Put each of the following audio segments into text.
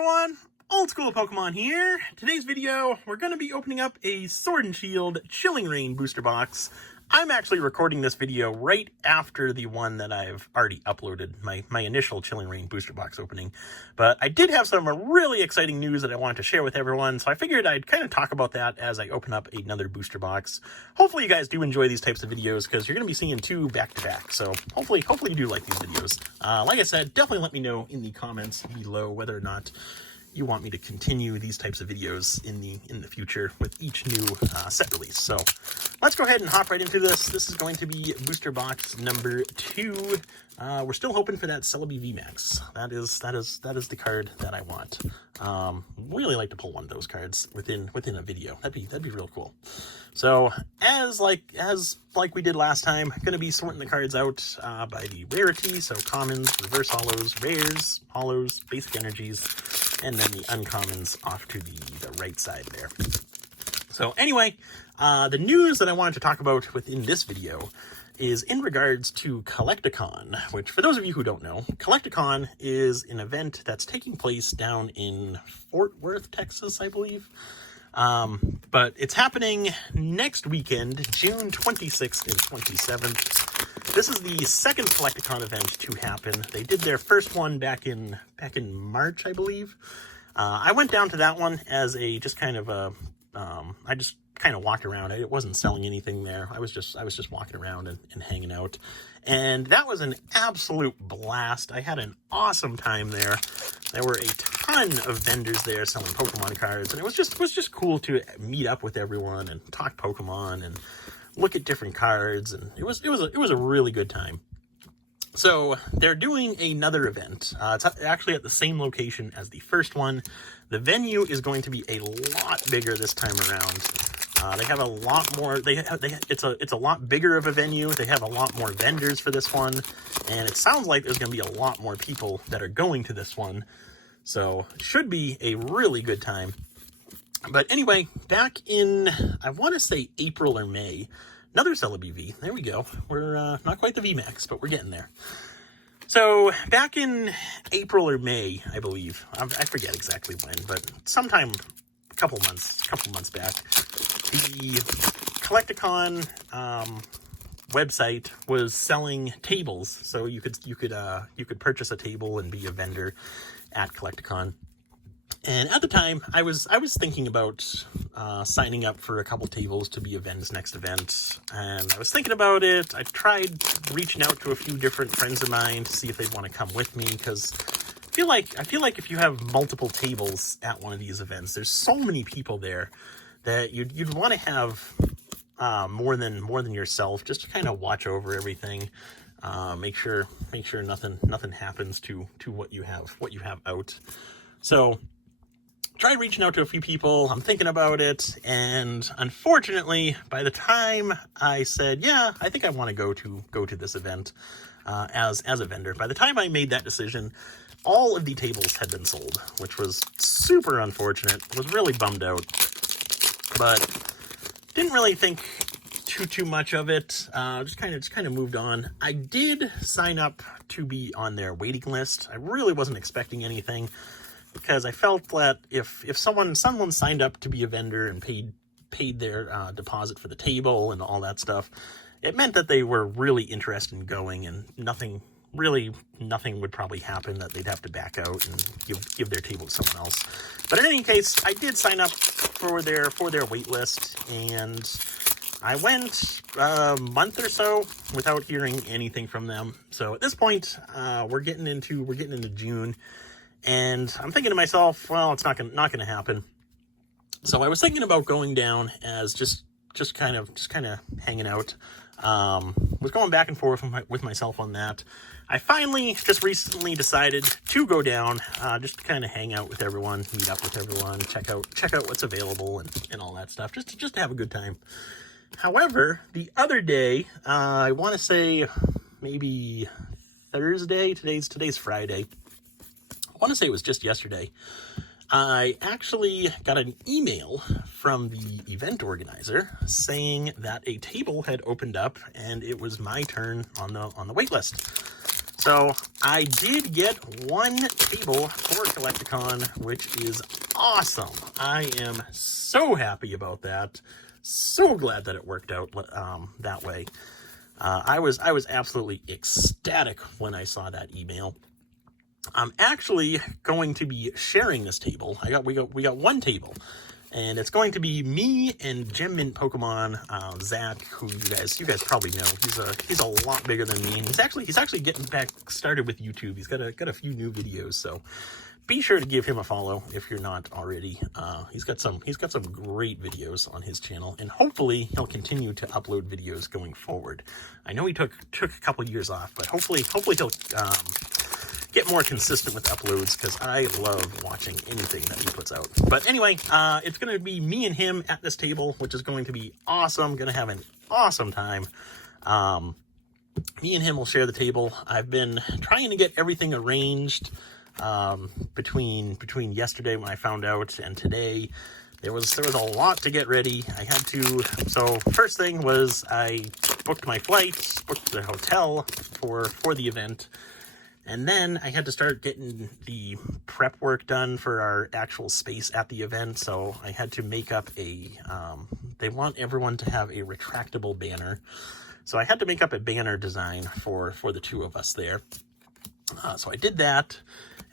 everyone, Old School Pokemon here. Today's video, we're going to be opening up a Sword and Shield Chilling Reign booster box. I'm actually recording this video right after the one that I've already uploaded, my initial Chilling Reign booster box opening. But I did have some really exciting news that I wanted to share with everyone, so I figured I'd kind of talk about that as I open up another booster box. Hopefully you guys do enjoy these types of videos, because you're going to be seeing two back-to-back, so hopefully you do like these videos. Like I said, definitely let me know in the comments below whether or not you want me to continue these types of videos in the future with each new set release. So let's go ahead and hop right into this. This is going to be booster box number 2. We're still hoping for that Celebi VMAX. That is the card that I want. Really like to pull one of those cards within a video. That'd be real cool. So as like we did last time, I'm gonna be sorting the cards out by the rarity. So commons, reverse hollows, rares, hollows, basic energies, and then the uncommons off to the right side there. So anyway, the news that I wanted to talk about within this video is in regards to CollectACon, which, for those of you who don't know, CollectACon is an event that's taking place down in Fort Worth, Texas, I believe. But it's happening next weekend, June 26th and 27th. This is the second CollectACon event to happen. They did their first one back in March, I believe. I went down to that one as I just kind of walked around. I wasn't selling anything there. I was just walking around and hanging out. And that was an absolute blast. I had an awesome time there. There were a ton of vendors there selling Pokemon cards, and it was just cool to meet up with everyone and talk Pokemon and look at different cards, and it was a really good time. So they're doing another event. It's actually at the same location as the first one. The venue is going to be a lot bigger this time around. They have a lot more. It's a lot bigger of a venue. They have a lot more vendors for this one, and it sounds like there's going to be a lot more people that are going to this one. So it should be a really good time. But anyway, back in, I want to say April or May, another Celebi V. There we go. We're not quite the VMAX, but we're getting there. So back in April or May, I believe, I forget exactly when, but sometime a couple months back, the CollectACon website was selling tables. So you could purchase a table and be a vendor at CollectACon. And at the time, I was thinking about signing up for a couple tables to be Event's next event, and I was thinking about it. I tried reaching out to a few different friends of mine to see if they'd want to come with me, because I feel like if you have multiple tables at one of these events, there's so many people there that you'd want to have more than yourself, just to kind of watch over everything, make sure nothing happens to what you have out. So tried reaching out to a few people. I'm thinking about it, and unfortunately, by the time I said, yeah, I think I want to go to this event as a vendor, by the time I made that decision, all of the tables had been sold, which was super unfortunate. I was really bummed out, but didn't really think too much of it. Just kind of moved on. I did sign up to be on their waiting list. I really wasn't expecting anything, because I felt that if someone signed up to be a vendor and paid their deposit for the table and all that stuff, it meant that they were really interested in going, and nothing would probably happen that they'd have to back out and give their table to someone else. But in any case, I did sign up for their wait list, and I went a month or so without hearing anything from them. So at this point, we're getting into June. And I'm thinking to myself, well, it's not gonna happen. So I was thinking about going down as just kind of hanging out. Was going back and forth with myself on that. I finally just recently decided to go down, just to kind of hang out with everyone, meet up with everyone, check out what's available and all that stuff, just to have a good time. However, the other day, I want to say maybe Thursday. Today's Friday. I want to say it was just yesterday, I actually got an email from the event organizer saying that a table had opened up and it was my turn on the wait list. So I did get one table for CollectACon, which is awesome. I am so happy about that. So glad that it worked out that way. I was absolutely ecstatic when I saw that email. I'm actually going to be sharing this table. We got one table, and it's going to be me and Gem Mint Pokemon, Zach, who you guys probably know. He's a lot bigger than me, and he's actually getting back started with YouTube. He's got a few new videos, so be sure to give him a follow if you're not already. He's got some great videos on his channel, and hopefully he'll continue to upload videos going forward. I know he took a couple years off, but hopefully he'll get more consistent with uploads, because I love watching anything that he puts out. But anyway, it's going to be me and him at this table, which is going to be awesome. Going to have an awesome time. Me and him will share the table. I've been trying to get everything arranged between yesterday when I found out and today. There was a lot to get ready. I had to. So first thing was I booked my flight, booked the hotel for the event. And then I had to start getting the prep work done for our actual space at the event. So I had to make up they want everyone to have a retractable banner. So I had to make up a banner design for the two of us there. So I did that.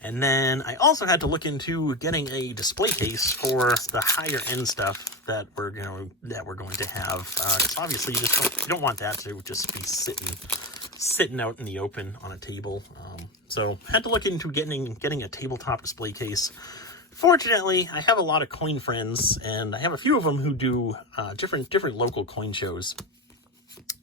And then I also had to look into getting a display case for the higher end stuff that we're going to have. Because obviously you don't want that to just be sitting out in the open on a table. So had to look into getting a tabletop display case. Fortunately, I have a lot of coin friends, and I have a few of them who do different local coin shows.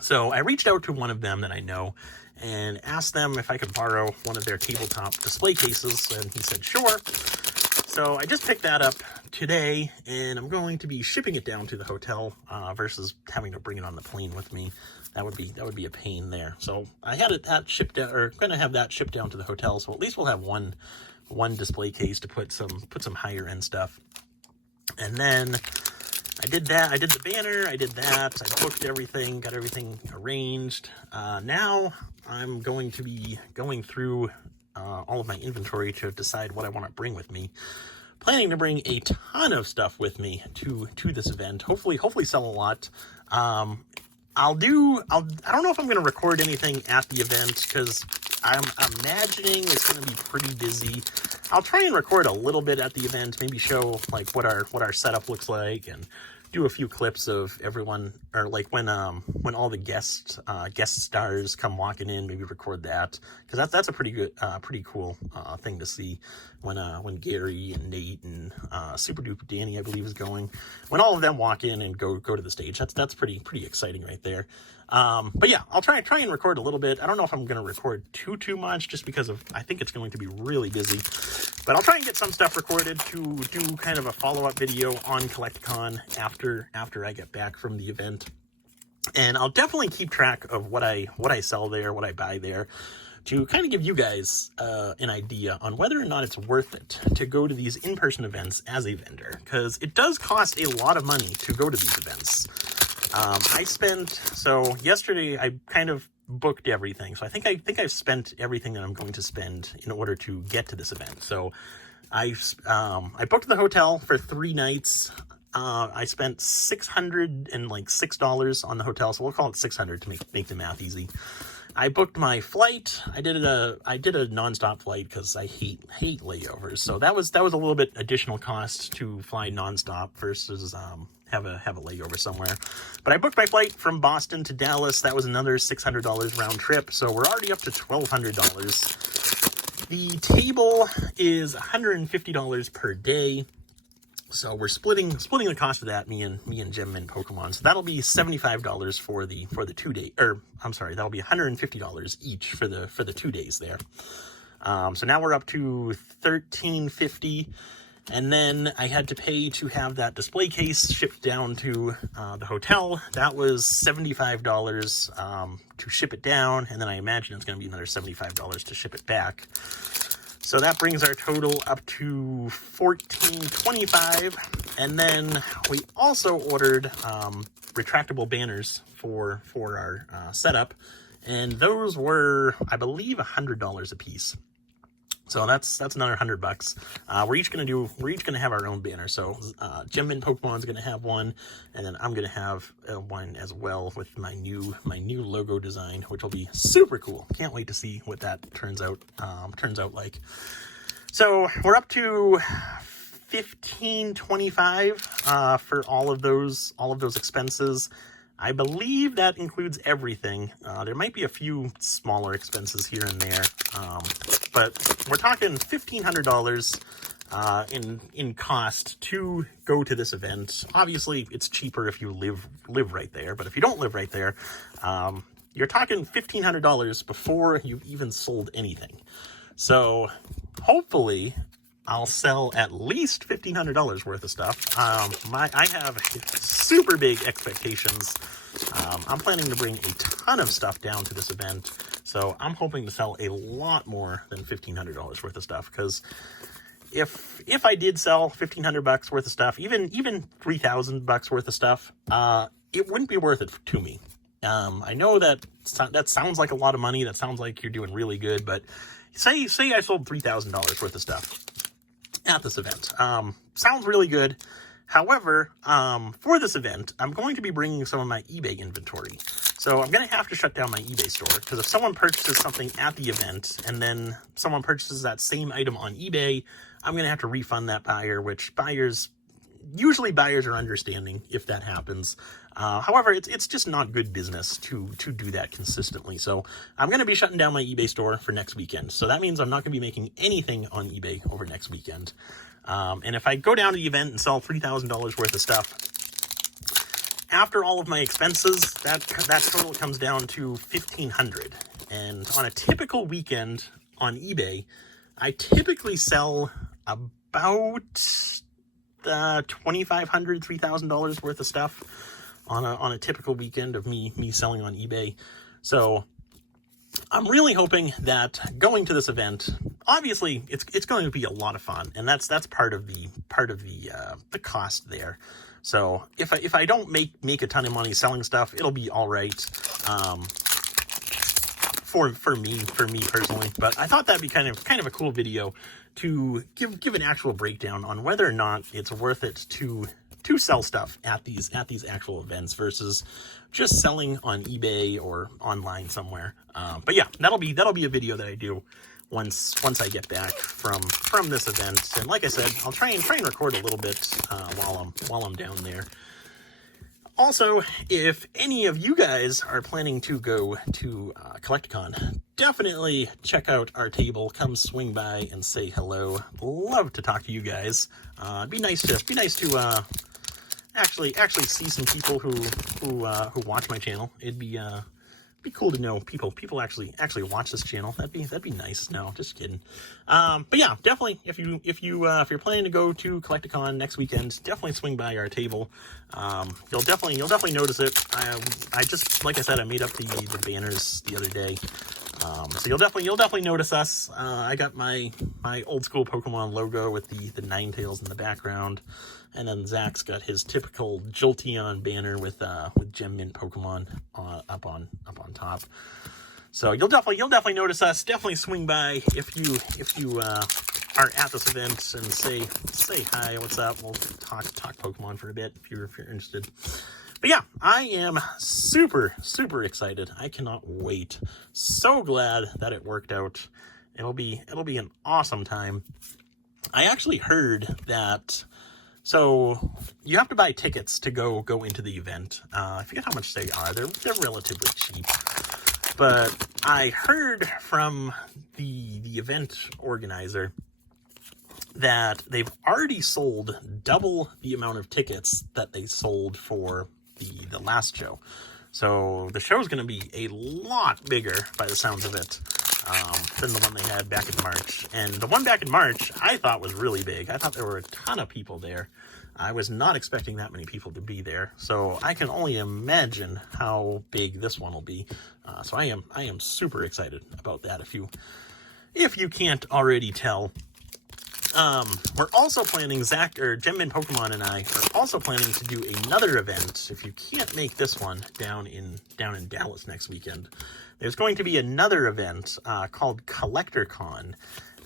So I reached out to one of them that I know and asked them if I could borrow one of their tabletop display cases, and he said sure. So I just picked that up today, and I'm going to be shipping it down to the hotel versus having to bring it on the plane with me. That would be a pain there. So I had that shipped down, or going to have that shipped down to the hotel. So at least we'll have one display case to put some higher end stuff. And then I did that. I did the banner. I did that. I booked everything, got everything arranged. Now I'm going to be going through all of my inventory to decide what I want to bring with me. Planning to bring a ton of stuff with me to this event. Hopefully sell a lot. I don't know if I'm going to record anything at the event, because I'm imagining it's going to be pretty busy. I'll try and record a little bit at the event, maybe show like what our setup looks like, and do a few clips of everyone, or like when all the guest stars come walking in, maybe record that, because that's a pretty cool thing to see when Gary and Nate and Super Duper Danny, I believe, is going, when all of them walk in and go to the stage. That's pretty exciting right there. But yeah, I'll try and record a little bit. I don't know if I'm going to record too much, just because I think it's going to be really busy. But I'll try and get some stuff recorded to do kind of a follow-up video on CollectACon after I get back from the event. And I'll definitely keep track of what I sell there, what I buy there, to kind of give you guys an idea on whether or not it's worth it to go to these in-person events as a vendor, because it does cost a lot of money to go to these events. So yesterday I kind of booked everything. So I think I've spent everything that I'm going to spend in order to get to this event. So I booked the hotel for 3 nighs. I spent $606 on the hotel. So we'll call it 600 to make the math easy. I booked my flight. I did a nonstop flight because I hate layovers. So that was a little bit additional cost to fly nonstop versus have a layover somewhere. But I booked my flight from Boston to Dallas. That was another $600 round trip. So we're already up to $1,200. The table is $150 per day. So we're splitting the cost of that, me and Gem Mint Pokemon. So that'll be $75 for the 2 day, or I'm sorry, that'll be $150 each for the 2 days there. So now we're up to $1,350, and then I had to pay to have that display case shipped down to the hotel. That was $75 to ship it down, and then I imagine it's going to be another $75 to ship it back. So that brings our total up to $1,425, and then we also ordered retractable banners for our setup, and those were, I believe, $100 a piece. So that's another $100. We're each gonna have our own banner. So Gem Mint Pokemon's gonna have one, and then I'm gonna have one as well with my new logo design, which will be super cool. Can't wait to see what that turns out like. So we're up to $15.25 for all of those expenses. I believe that includes everything. There might be a few smaller expenses here and there, but we're talking $1,500 in cost to go to this event. Obviously, it's cheaper if you live right there, but if you don't live right there, you're talking $1,500 before you've even sold anything. So hopefully I'll sell at least $1,500 worth of stuff. I have super big expectations. I'm planning to bring a ton of stuff down to this event, so I'm hoping to sell a lot more than $1,500 worth of stuff, because if I did sell $1,500 worth of stuff, even $3,000 worth of stuff, it wouldn't be worth it to me. I know that sounds like a lot of money. That sounds like you're doing really good, but say I sold $3,000 worth of stuff at this event. Sounds really good. However, for this event, I'm going to be bringing some of my eBay inventory. So I'm going to have to shut down my eBay store, because if someone purchases something at the event and then someone purchases that same item on eBay, I'm going to have to refund that buyer, which usually buyers are understanding if that happens. However, it's just not good business to do that consistently. So I'm going to be shutting down my eBay store for next weekend. So that means I'm not going to be making anything on eBay over next weekend. And if I go down to the event and sell $3,000 worth of stuff, after all of my expenses, that total comes down to $1,500. And on a typical weekend on eBay, I typically sell about $2,500, $3,000 worth of stuff on a typical weekend of me selling on eBay. So I'm really hoping that going to this event, obviously it's going to be a lot of fun, and that's part of the cost there. So if I don't make a ton of money selling stuff, it'll be all right. For me personally, but I thought that'd be kind of a cool video to give an actual breakdown on whether or not it's worth it to sell stuff at these actual events versus just selling on eBay or online somewhere. But yeah, that'll be a video that I do once I get back from this event. And like I said, I'll try and record a little bit while I'm down there. Also, if any of you guys are planning to go to CollectACon, definitely check out our table. Come swing by and say hello. Love to talk to you guys. It'd be nice to actually see some people who watch my channel. It'd be cool to know people actually watch this channel. That'd be nice. No, just kidding. But yeah, definitely if you're planning to go to CollectACon next weekend, definitely swing by our table. You'll definitely notice it. I just, like I said, I made up the banners the other day. So you'll definitely notice us. I got my old school Pokemon logo with the Ninetales in the background, and then Zach's got his typical Jolteon banner with Gem Mint Pokemon up on top. So you'll definitely notice us. Definitely swing by if you are at this event and say hi, what's up? We'll talk Pokemon for a bit if you're interested. But yeah, I am super excited. I cannot wait. So glad that it worked out. It'll be an awesome time. I actually heard that. So you have to buy tickets to go into the event. I forget how much they are. They're relatively cheap. But I heard from the event organizer that they've already sold double the amount of tickets that they sold for the last show. So the show's going to be a lot bigger by the sounds of it than the one they had back in March. And the one back in March I thought was really big. I thought there were a ton of people there. I was not expecting that many people to be there. So I can only imagine how big this one will be. So I am super excited about that if you can't already tell. We're also planning, Zach, or Gemmin Pokemon and I are also planning to do another event. If you can't make this one down in Dallas next weekend, there's going to be another event called CollectACon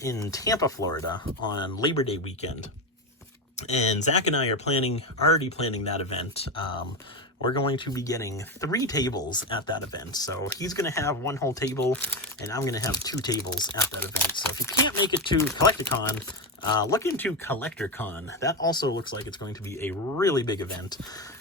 in Tampa, Florida on Labor Day weekend. And Zach and I are already planning that event. We're going to be getting 3 tables at that event. So he's going to have 1 whole table, and I'm going to have 2 tables at that event. So if you can't make it to CollectACon, look into CollectACon. That also looks like it's going to be a really big event.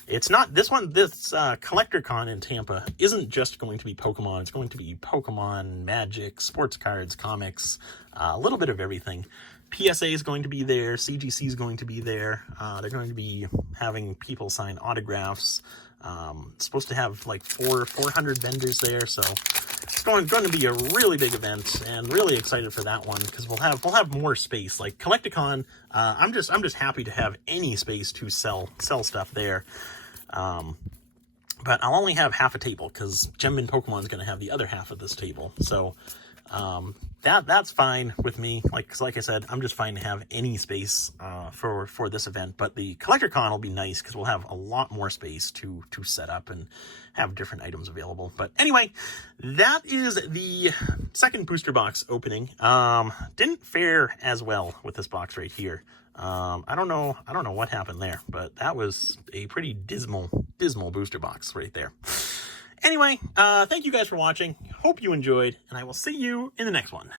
It's not, this CollectACon in Tampa isn't just going to be Pokemon. It's going to be Pokemon, Magic, sports cards, comics, a little bit of everything. PSA is going to be there. CGC is going to be there. They're going to be having people sign autographs. It's supposed to have like 400 vendors there, so it's going to be a really big event, and really excited for that one because we'll have more space. Like CollectACon, I'm just happy to have any space to sell stuff there. But I'll only have half a table because Gemmin Pokemon is going to have the other half of this table. So that's fine with me. Like I said, I'm just fine to have any space for this event. But the CollectACon will be nice because we'll have a lot more space to set up and have different items available. But anyway, that is the second booster box opening. Didn't fare as well with this box right here. I don't know what happened there, but that was a pretty dismal booster box right there. Anyway, thank you guys for watching. Hope you enjoyed, and I will see you in the next one.